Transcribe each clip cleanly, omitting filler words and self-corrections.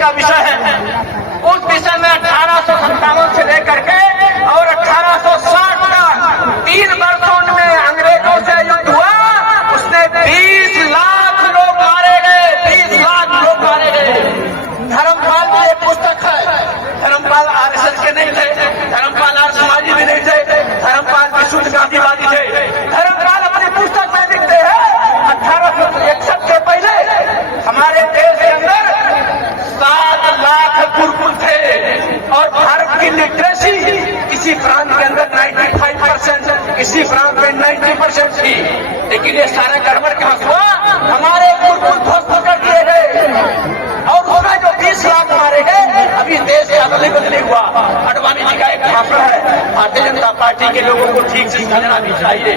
का विषय है। उस विषय में 1857 से लेकर के और 1860 तक 3 वर्षों में अंग्रेजों से युद्ध हुआ। उसने 20 लाख लोग मारे गए, 20 लाख लोग मारे गए। धर्मपाल की एक पुस्तक है। धर्मपाल आरएसएस के नहीं थे, धर्मपाल आर्यसमाजी भी नहीं थे, धर्मपाल विशुद्ध गांधीवादी थे। धर्मपाल अपनी पुस्तक में लिखते हैं 1861 के पहले हमारे देश के अंदर 7 लाख गुरुकुल थे और भारत की लिटरेसी किसी प्रांत के अंदर 95%, किसी प्रांत में 90% थी। लेकिन ये सारा गड़बड़ कहां हुआ? हमारे गुरुकुल ध्वस्त कर दिए गए और उसमें जो 20 लाख मारे गए। अभी देश का अदले बदले हुआ। अडवाणी जी का एक भाषण है, भारतीय जनता पार्टी के लोगों को ठीक से समझना भी चाहिए।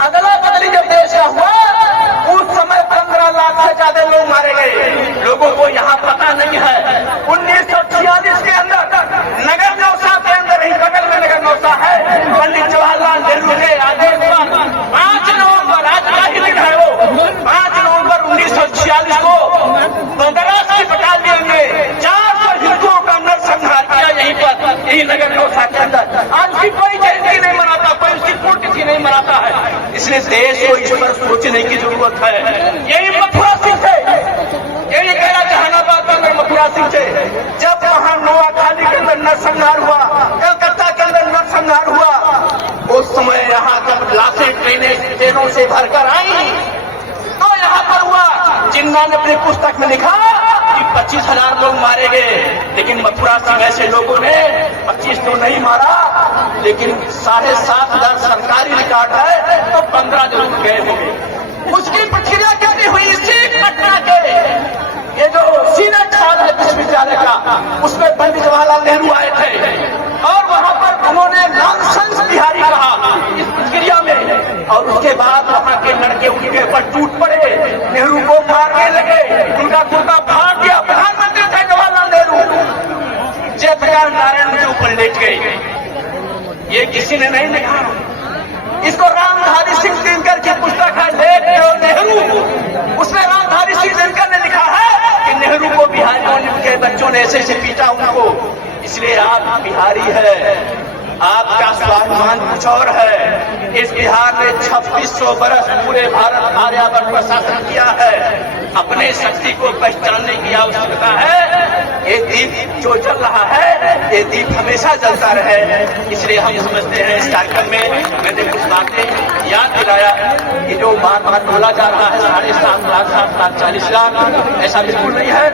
अदला बदली जब देश का हुआ उस समय 15 लाख से ज्यादा लोग मारे गए। लोगों को यहाँ पता नहीं है 1946 के अंदर नगर नौसा के अंदर ही बगल में नगर नौसा है, पंडित जवाहरलाल नेहरू के आदेश पर 5 नवंबर, आज का ही दिन है वो, 5 नवंबर 1946 को 15 बटालियन में 400 हिंदुओं का नरसंहार किया यहीं पर, यही नगर नौसा के अंदर। आज उसकी कोई जयंती नहीं मनाता, कोई उसकी पुण्यतिथि नहीं मनाता है। इसलिए देश को इस पर सोचने की जरूरत है। यही मथुरा सिंह थे, यही गया जहानाबाद के अंदर मथुरा सिंह थे। जब वहां नोआखाली के अंदर नरसंहार हुआ, कलकत्ता के अंदर नरसंहार हुआ, उस समय यहाँ जब लाशें ट्रेनों से भरकर आई तो यहाँ पर हुआ। जिन्ना ने अपनी पुस्तक में लिखा कि 25,000 लोग मारे गए, लेकिन मथुरा सिंह ऐसे लोगों ने 25 तो नहीं मारा, लेकिन 7,500 सरकारी रिकॉर्ड है तो 15 जरूर गए होंगे। उसकी प्रक्रिया कैसी हुई? इसी पटना के ये जो सीनेट हॉल है विश्वविद्यालय का, उसमें पंडित जवाहरलाल नेहरू आए थे और वहां पर उन्होंने नॉनसेंस बिहारी कहा इस प्रक्रिया में। और उसके बाद वहां के लड़के उनके ऊपर टूट पड़े, नेहरू को मारने लगे, उनका कुर्ता फाड़ दिया। प्रधानमंत्री थे जवाहरलाल नेहरू, जयप्रकाश नारायण के ऊपर लेट गए। ये किसी ने नहीं लिखा, इसको रामधारी सिंह दिनकर की पुस्तक है लेट नेहरू, उसमें रामधारी सिंह दिनकर ने लिखा है कि नेहरू को बिहारियों के बच्चों ने ऐसे पीटा उनको। इसलिए आप बिहारी है, आपका स्वाभिमान कुछ और है। इस बिहार ने 2600 बरस पूरे भारत आर्यावर्त पर शासन किया है। अपने शक्ति को पहचानने की आवश्यकता है। ये दीप जो जल रहा है, ये दीप हमेशा जलता रहे। इसलिए हम समझते हैं इस कार्यक्रम में मैंने कुछ बातें याद दिलाया कि जो बात बोला जा रहा है 7.5 लाख, 7 लाख 40 लाख, ऐसा बिल्कुल नहीं है।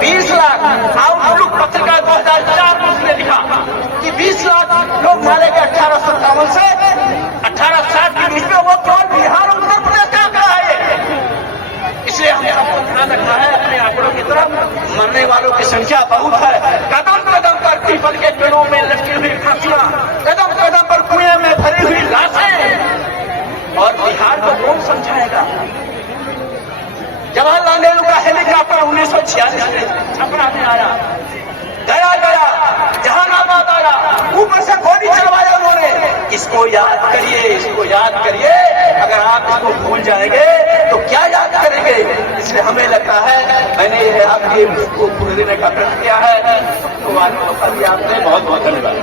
20 लाख आउटलुक पत्रिका 2004 में उसने लिखा कि 20 लाख लोग मारे गए 1857 से 1860 के बीच में। वो केवल बिहार और उत्तर प्रदेश का आंकड़ा है। इसलिए हमें आपको ध्यान रखना है अपने आंकड़ों की तरफ। मरने वालों की संख्या बहुत है। कदम कदम पर पीपल के पेड़ों में लटकी हुई फांसियां, कदम कदम पर कुएं में भरी हुई लाशें, और बिहार को कौन समझाएगा? जवाहरलाल नेहरू का हेलीकॉप्टर 1946 में छपरा में आया, गया जहानाबाद आया, ऊपर से गोली चलवाया उन्होंने। इसको याद करिए, इसको याद करिए। अगर आप इसको भूल जाएंगे तो क्या याद करेंगे? इसलिए हमें लगता है मैंने आपके को पूरे देने का प्रयत्न किया है। तो आपने बहुत बहुत धन्यवाद।